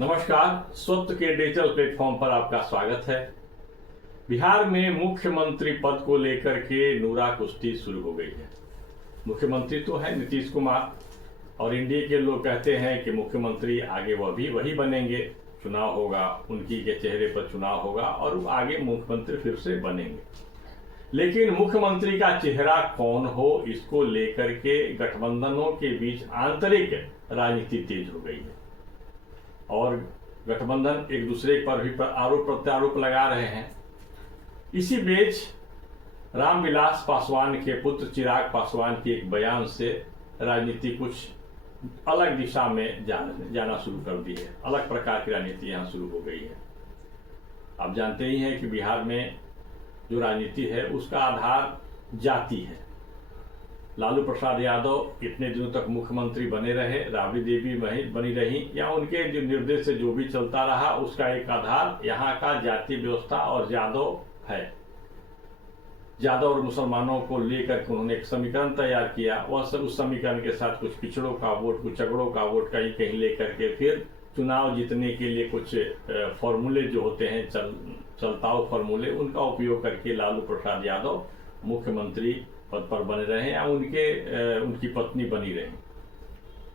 नमस्कार। स्वत्व के डिजिटल प्लेटफॉर्म पर आपका स्वागत है। बिहार में मुख्यमंत्री पद को लेकर के नूरा कुश्ती शुरू हो गई है। मुख्यमंत्री तो है नीतीश कुमार और एनडीए के लोग कहते हैं कि मुख्यमंत्री आगे वह भी वही बनेंगे, चुनाव होगा, उनकी के चेहरे पर चुनाव होगा और वो आगे मुख्यमंत्री फिर से बनेंगे। लेकिन मुख्यमंत्री का चेहरा कौन हो, इसको लेकर के गठबंधनों के बीच आंतरिक राजनीति तेज हो गई है और गठबंधन एक दूसरे पर भी आरोप प्रत्यारोप लगा रहे हैं। इसी बीच रामविलास पासवान के पुत्र चिराग पासवान के एक बयान से राजनीति कुछ अलग दिशा में जाना शुरू कर दी है। अलग प्रकार की राजनीति यहाँ शुरू हो गई है। आप जानते ही हैं कि बिहार में जो राजनीति है उसका आधार जाति है। लालू प्रसाद यादव इतने दिनों तक मुख्यमंत्री बने रहे, राबड़ी देवी बनी रही, या उनके जो निर्देश से जो भी चलता रहा उसका एक आधार यहाँ का जाति व्यवस्था और यादव है। यादव और मुसलमानों को लेकर के उन्होंने एक समीकरण तैयार किया। वह सब उस समीकरण के साथ कुछ पिछड़ों का वोट, कुछ चगड़ों का वोट कहीं कहीं लेकर के फिर चुनाव जीतने के लिए कुछ फॉर्मूले जो होते हैं चलताऊ फॉर्मूले, उनका उपयोग करके लालू प्रसाद यादव मुख्यमंत्री पद पर बने रहे या उनकी पत्नी बनी रही।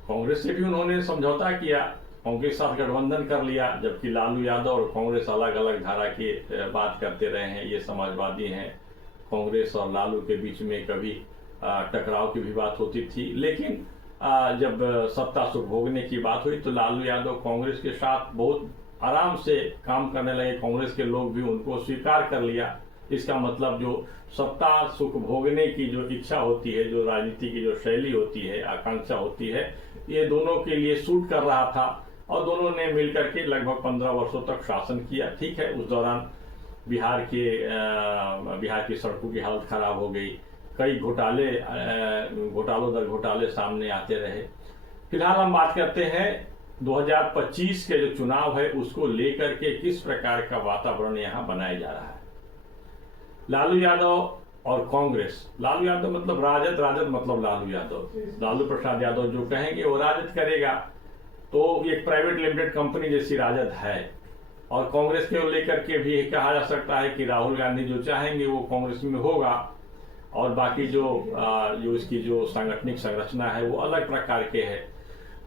कांग्रेस से भी उन्होंने समझौता किया, कांग्रेस के साथ गठबंधन कर लिया, जबकि लालू यादव और कांग्रेस अलग अलग धारा की बात करते रहे हैं। ये समाजवादी हैं। कांग्रेस और लालू के बीच में कभी टकराव की भी बात होती थी, लेकिन जब सत्ता सुख भोगने की बात हुई तो लालू यादव कांग्रेस के साथ बहुत आराम से काम करने लगे। कांग्रेस के लोग भी उनको स्वीकार कर लिया। इसका मतलब जो सत्ता सुख भोगने की जो इच्छा होती है, जो राजनीति की जो शैली होती है, आकांक्षा होती है, ये दोनों के लिए सूट कर रहा था और दोनों ने मिलकर के लगभग 15 वर्षों तक शासन किया। ठीक है, उस दौरान बिहार की सड़कों की हालत खराब हो गई, कई घोटालों दर घोटाले सामने आते रहे। फिलहाल हम बात करते हैं 2025 के जो चुनाव है उसको लेकर के किस प्रकार का वातावरण यहाँ बनाया जा रहा है। लालू यादव और कांग्रेस, लालू यादव मतलब राजद, राजद मतलब लालू यादव। लालू प्रसाद यादव जो कहेंगे वो राजद करेगा, तो एक प्राइवेट लिमिटेड कंपनी जैसी राजद है। और कांग्रेस के लेकर के भी कहा जा सकता है कि राहुल गांधी जो चाहेंगे वो कांग्रेस में होगा और बाकी जो इसकी जो सांगठनिक संरचना है वो अलग प्रकार के है।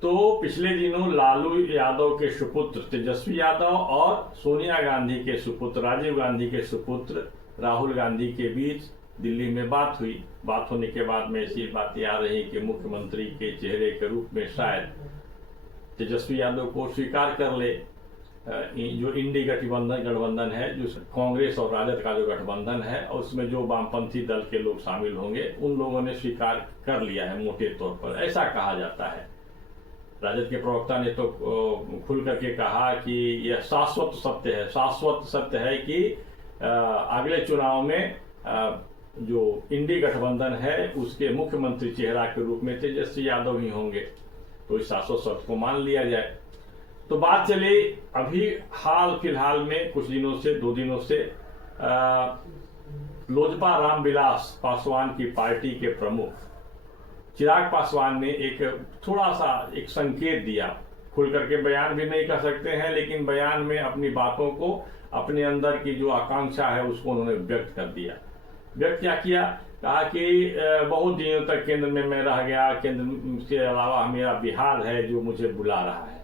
तो पिछले दिनों लालू यादव के सुपुत्र तेजस्वी यादव और सोनिया गांधी के सुपुत्र राजीव गांधी के सुपुत्र राहुल गांधी के बीच दिल्ली में बात हुई। बात होने के बाद में ऐसी बातें आ रही कि मुख्यमंत्री के चेहरे के रूप में शायद तेजस्वी यादव को स्वीकार कर ले। जो इंडी गठबंधन है, जो कांग्रेस और राजद का जो गठबंधन है और उसमें जो वामपंथी दल के लोग शामिल होंगे, उन लोगों ने स्वीकार कर लिया है मोटे तौर पर, ऐसा कहा जाता है। राजद के प्रवक्ता ने तो खुल करके कहा कि यह शाश्वत सत्य है, शाश्वत सत्य है कि अगले चुनाव में जो इंडी गठबंधन है उसके मुख्यमंत्री चेहरा के रूप में तेजस्वी यादव ही होंगे। तो इस शाश्वत सत्य को मान लिया जाए। तो बात चली अभी हाल फिलहाल में कुछ दिनों से, 2 दिनों से लोजपा रामविलास पासवान की पार्टी के प्रमुख चिराग पासवान ने एक थोड़ा सा एक संकेत दिया। खुल करके बयान भी नहीं कर सकते हैं, लेकिन बयान में अपनी बातों को, अपने अंदर की जो आकांक्षा है उसको उन्होंने व्यक्त कर दिया। व्यक्त क्या किया? कहा कि बहुत दिनों तक केंद्र में मैं रह गया, केंद्र के अलावा मेरा बिहार है जो मुझे बुला रहा है।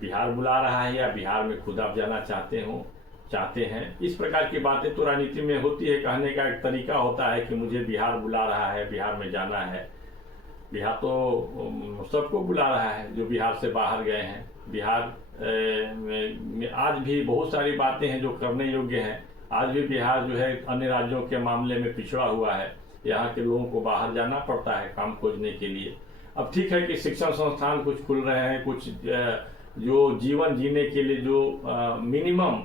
बिहार बुला रहा है या बिहार में खुद आप जाना चाहते हैं, इस प्रकार की बातें तो राजनीति में होती है। कहने का एक तरीका होता है कि मुझे बिहार बुला रहा है, बिहार में जाना है। बिहार तो सबको बुला रहा है जो बिहार से बाहर गए हैं। बिहार में आज भी बहुत सारी बातें हैं जो करने योग्य हैं। आज भी बिहार जो है अन्य राज्यों के मामले में पिछड़ा हुआ है। यहाँ के लोगों को बाहर जाना पड़ता है काम खोजने के लिए। अब ठीक है कि शिक्षण संस्थान कुछ खुल रहे हैं, कुछ जो जीवन जीने के लिए जो मिनिमम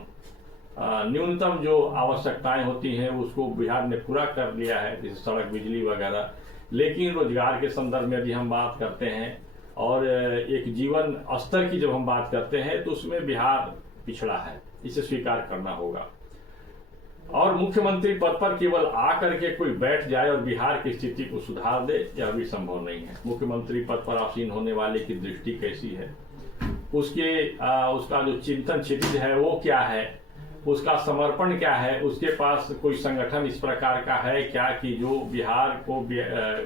न्यूनतम जो आवश्यकताएं होती हैं उसको बिहार ने पूरा कर लिया है, जैसे सड़क, बिजली वगैरह। लेकिन रोजगार के संदर्भ में भी हम बात करते हैं और एक जीवन स्तर की जब हम बात करते हैं तो उसमें बिहार पिछड़ा है, इसे स्वीकार करना होगा। और मुख्यमंत्री पद पर केवल आकर के कोई बैठ जाए और बिहार की स्थिति को सुधार दे, यह भी संभव नहीं है। मुख्यमंत्री पद पर आसीन होने वाले की दृष्टि कैसी है, उसका जो चिंतन क्षितिज है वो क्या है, उसका समर्पण क्या है, उसके पास कोई संगठन इस प्रकार का है क्या कि जो बिहार को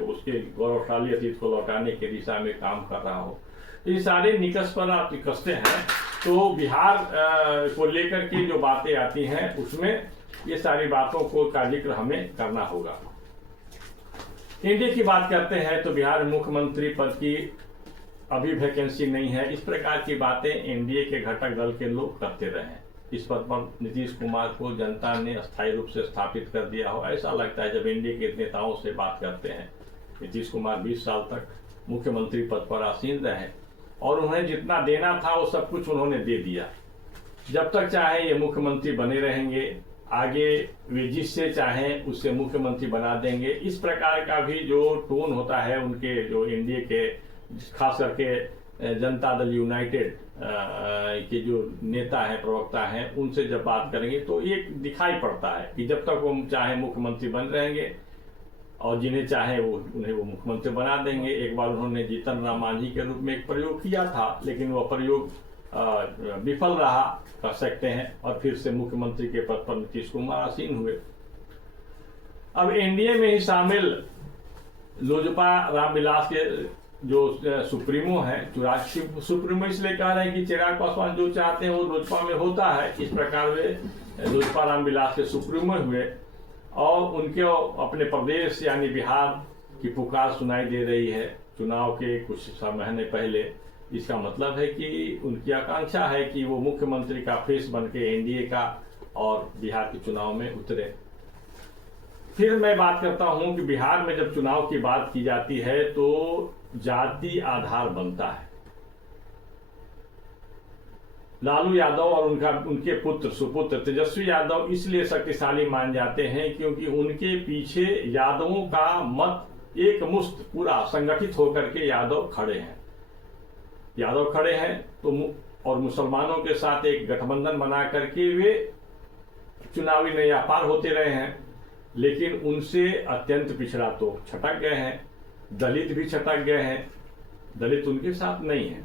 उसके गौरवशाली अतीत को लौटाने की दिशा में काम कर रहा हो। ये सारे निकष पर आप कसते हैं तो बिहार को लेकर के जो बातें आती हैं उसमें ये सारी बातों का जिक्र हमें करना होगा। एनडीए की बात करते हैं तो बिहार मुख्यमंत्री पद की अभी वैकेंसी नहीं है, इस प्रकार की बातें एनडीए के घटक दल के लोग करते रहे। इस पद पर नीतीश कुमार को जनता ने अस्थायी रूप से स्थापित कर दिया हो, ऐसा लगता है जब एनडीए के नेताओं से बात करते हैं। नीतीश कुमार 20 साल तक मुख्यमंत्री पद पर आसीन रहे और उन्हें जितना देना था वो सब कुछ उन्होंने दे दिया। जब तक चाहे ये मुख्यमंत्री बने रहेंगे, आगे वे जिससे चाहें उससे मुख्यमंत्री बना देंगे। इस प्रकार का भी जो टोन होता है उनके जो एनडीए के खास करके जनता दल यूनाइटेड के जो नेता हैं, प्रवक्ता हैं, उनसे जब बात करेंगे तो एक दिखाई पड़ता है कि जब तक वो चाहे मुख्यमंत्री बन रहेंगे और जिन्हें चाहे उन्हें वो मुख्यमंत्री बना देंगे। एक बार उन्होंने जीतन राम मांझी के रूप में एक प्रयोग किया था, लेकिन वह प्रयोग विफल रहा कह सकते हैं, और फिर से मुख्यमंत्री के पद पर नीतीश कुमार आसीन हुए। अब एनडीए में ही शामिल लोजपा रामविलास के जो सुप्रीमो है, सुप्रीमो इसलिए कह रहे हैं कि चिराग पासवान जो चाहते हैं वो लोजपा में होता है, इस प्रकार वे लोजपा रामविलास के सुप्रीमो हुए और उनके अपने प्रदेश यानी बिहार की पुकार सुनाई दे रही है चुनाव के कुछ महीने पहले। इसका मतलब है कि उनकी आकांक्षा है कि वो मुख्यमंत्री का फेस बन के एनडीए का और बिहार के चुनाव में उतरे। फिर मैं बात करता हूं कि बिहार में जब चुनाव की बात की जाती है तो जाति आधार बनता है। लालू यादव और उनके पुत्र सुपुत्र तेजस्वी यादव इसलिए शक्तिशाली मान जाते हैं क्योंकि उनके पीछे यादवों का मत एक मुश्त पूरा संगठित होकर के यादव खड़े हैं तो और मुसलमानों के साथ एक गठबंधन बना करके वे चुनावी नैया पार होते रहे हैं। लेकिन उनसे अत्यंत पिछड़ा तो छटक गए हैं, दलित भी छटक गए हैं। दलित उनके साथ नहीं है,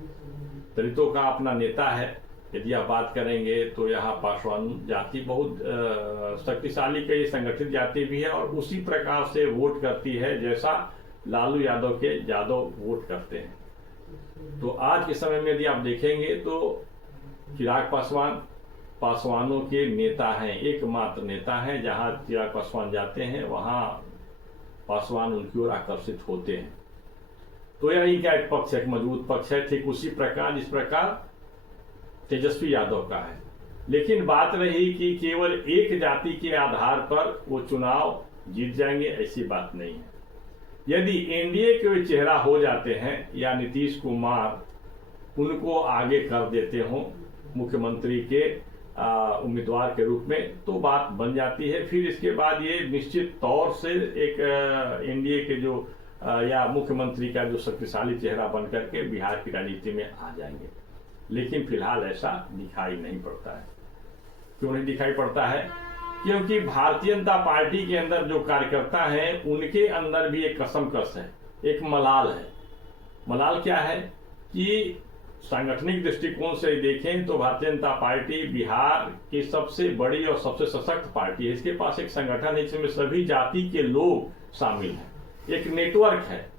दलितों का अपना नेता है। यदि आप बात करेंगे तो यहाँ पासवान जाति बहुत शक्तिशाली कई संगठित जाति भी है और उसी प्रकार से वोट करती है जैसा लालू यादव के यादव वोट करते हैं। तो आज के समय में यदि आप देखेंगे तो चिराग पासवान पासवानों के नेता हैं, एकमात्र नेता हैं। जहां चिराग पासवान जाते हैं वहां पासवान उनकी ओर आकर्षित होते हैं। तो यही का एक पक्ष है, एक मजबूत पक्ष है। ठीक उसी प्रकार जिस प्रकार तेजस्वी यादव का है। लेकिन बात रही कि केवल एक जाति के आधार पर वो चुनाव जीत जाएंगे, ऐसी बात नहीं है। यदि एनडीए के चेहरा हो जाते हैं या नीतीश कुमार उनको आगे कर देते हो मुख्यमंत्री के उम्मीदवार के रूप में, तो बात बन जाती है। फिर इसके बाद ये निश्चित तौर से एक एनडीए के जो या मुख्यमंत्री का जो शक्तिशाली चेहरा बन करके बिहार की राजनीति में आ जाएंगे। लेकिन फिलहाल ऐसा दिखाई नहीं पड़ता है। क्यों नहीं दिखाई पड़ता है? क्योंकि भारतीय जनता पार्टी के अंदर जो कार्यकर्ता हैं उनके अंदर भी एक कसमकस है, एक मलाल है। मलाल क्या है कि सांगठनिक दृष्टिकोण से देखें तो भारतीय जनता पार्टी बिहार की सबसे बड़ी और सबसे सशक्त पार्टी है। इसके पास एक संगठन है जिसमें सभी जाति के लोग शामिल हैं, एक नेटवर्क है।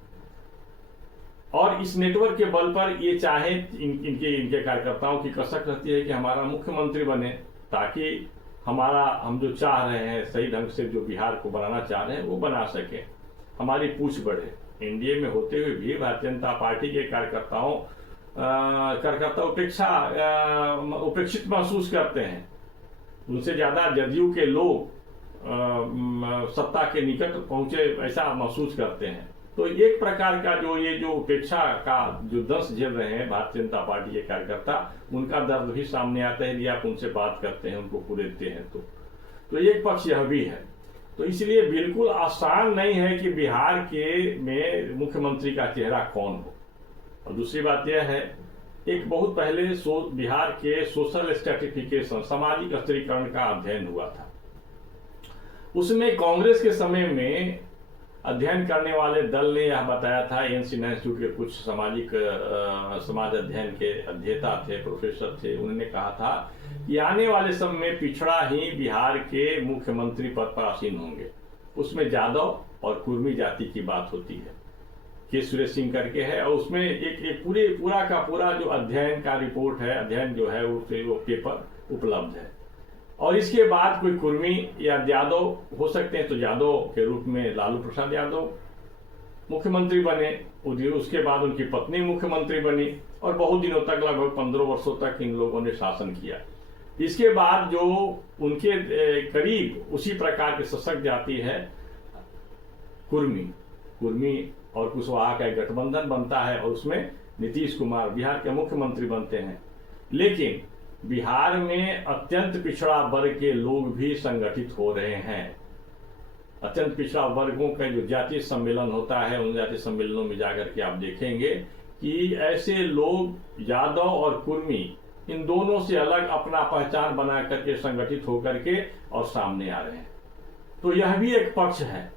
और इस नेटवर्क के बल पर ये चाहे इनके कार्यकर्ताओं की कसक रहती है कि हमारा मुख्यमंत्री बने, ताकि हम जो चाह रहे हैं सही ढंग से जो बिहार को बनाना चाह रहे हैं वो बना सके, हमारी पूछ बढ़े। एनडीए में होते हुए भी भारतीय जनता पार्टी के कार्यकर्ता उपेक्षित महसूस करते हैं। उनसे ज्यादा जदयू के लोग सत्ता के निकट पहुंचे ऐसा महसूस करते हैं। तो एक प्रकार का जो उपेक्षा का जो दर्द झेल रहे हैं भारतीय जनता पार्टी के कार्यकर्ता, उनका दर्द भी सामने आता है यदि आप उनसे बात करते हैं, उनको कुरेदते हैं तो एक पक्ष यह भी है। तो इसलिए बिल्कुल आसान नहीं है कि बिहार में मुख्यमंत्री का चेहरा कौन हो। और दूसरी बात यह है, एक बहुत पहले बिहार के सोशल स्ट्रेटिफिकेशन, सामाजिक स्थिरीकरण का अध्ययन हुआ था। उसमें कांग्रेस के समय में अध्ययन करने वाले दल ने यह बताया था, एशियन इंस्टीट्यूट के कुछ समाज अध्ययन के अध्येता थे, प्रोफेसर थे, उन्होंने कहा था कि आने वाले समय में पिछड़ा ही बिहार के मुख्यमंत्री पद पर आसीन होंगे। उसमें यादव और कुर्मी जाति की बात होती है। के सुरेश सिंह करके है, और उसमें एक पूरा का पूरा जो अध्ययन का रिपोर्ट है, अध्ययन जो है वो पेपर उपलब्ध है। और इसके बाद कोई कुर्मी या यादव हो सकते हैं, तो यादव के रूप में लालू प्रसाद यादव मुख्यमंत्री बने, उसके बाद उनकी पत्नी मुख्यमंत्री बनी, और बहुत दिनों तक, लगभग 15 वर्षों तक इन लोगों ने शासन किया। इसके बाद जो उनके करीब उसी प्रकार की सशक्त जाति है कुर्मी और कुशवाहा का एक गठबंधन बनता है, और उसमें नीतीश कुमार बिहार के मुख्यमंत्री बनते हैं। लेकिन बिहार में अत्यंत पिछड़ा वर्ग के लोग भी संगठित हो रहे हैं। अत्यंत पिछड़ा वर्गों का जो जातीय सम्मेलन होता है, उन जातीय सम्मेलनों में जाकर के आप देखेंगे कि ऐसे लोग यादव और कुर्मी इन दोनों से अलग अपना पहचान बना करके संगठित होकर के और सामने आ रहे हैं। तो यह भी एक पक्ष है।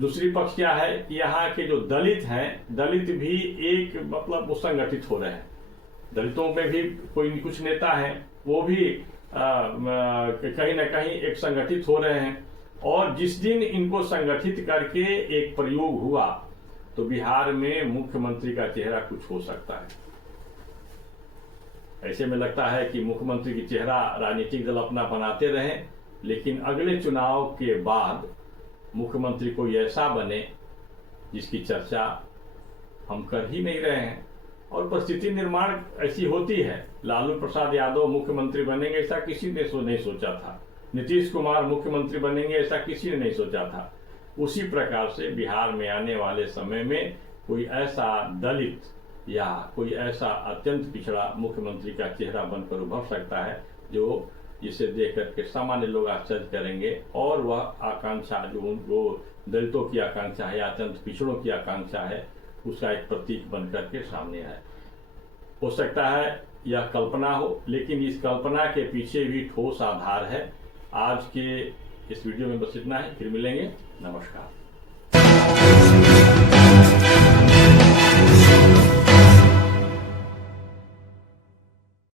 दूसरी पक्ष क्या है कि यहाँ के जो दलित हैं, दलित भी एक वो संगठित हो रहे हैं। दलितों में भी कुछ नेता हैं, वो भी कहीं ना कहीं एक संगठित हो रहे हैं। और जिस दिन इनको संगठित करके एक प्रयोग हुआ, तो बिहार में मुख्यमंत्री का चेहरा कुछ हो सकता है। ऐसे में लगता है कि मुख्यमंत्री की चेहरा राजनीतिक दल अपना बनाते रहें, लेकिन अगले चुनाव के बाद मुख्यमंत्री कोई ऐसा बने जिसकी चर्चा हम कर ही नहीं रहे हैं। और परिस्थिति निर्माण ऐसी होती है। लालू प्रसाद यादव मुख्यमंत्री बनेंगे ऐसा किसी ने नहीं सोचा था। नीतीश कुमार मुख्यमंत्री बनेंगे ऐसा किसी ने नहीं सोचा था। उसी प्रकार से बिहार में आने वाले समय में कोई ऐसा दलित या कोई ऐसा अत्यंत पिछड़ा मुख्यमंत्री का चेहरा बनकर उभर सकता है, जो जिसे देख करके सामान्य लोग आश्चर्य करेंगे, और वह आकांक्षा जो दलितों की आकांक्षा है, अत्यंत पिछड़ों की आकांक्षा है, उसका एक प्रतीक बनकर के सामने आए। हो सकता है यह कल्पना हो, लेकिन इस कल्पना के पीछे भी ठोस आधार है। आज के इस वीडियो में बस इतना ही, फिर मिलेंगे। नमस्कार।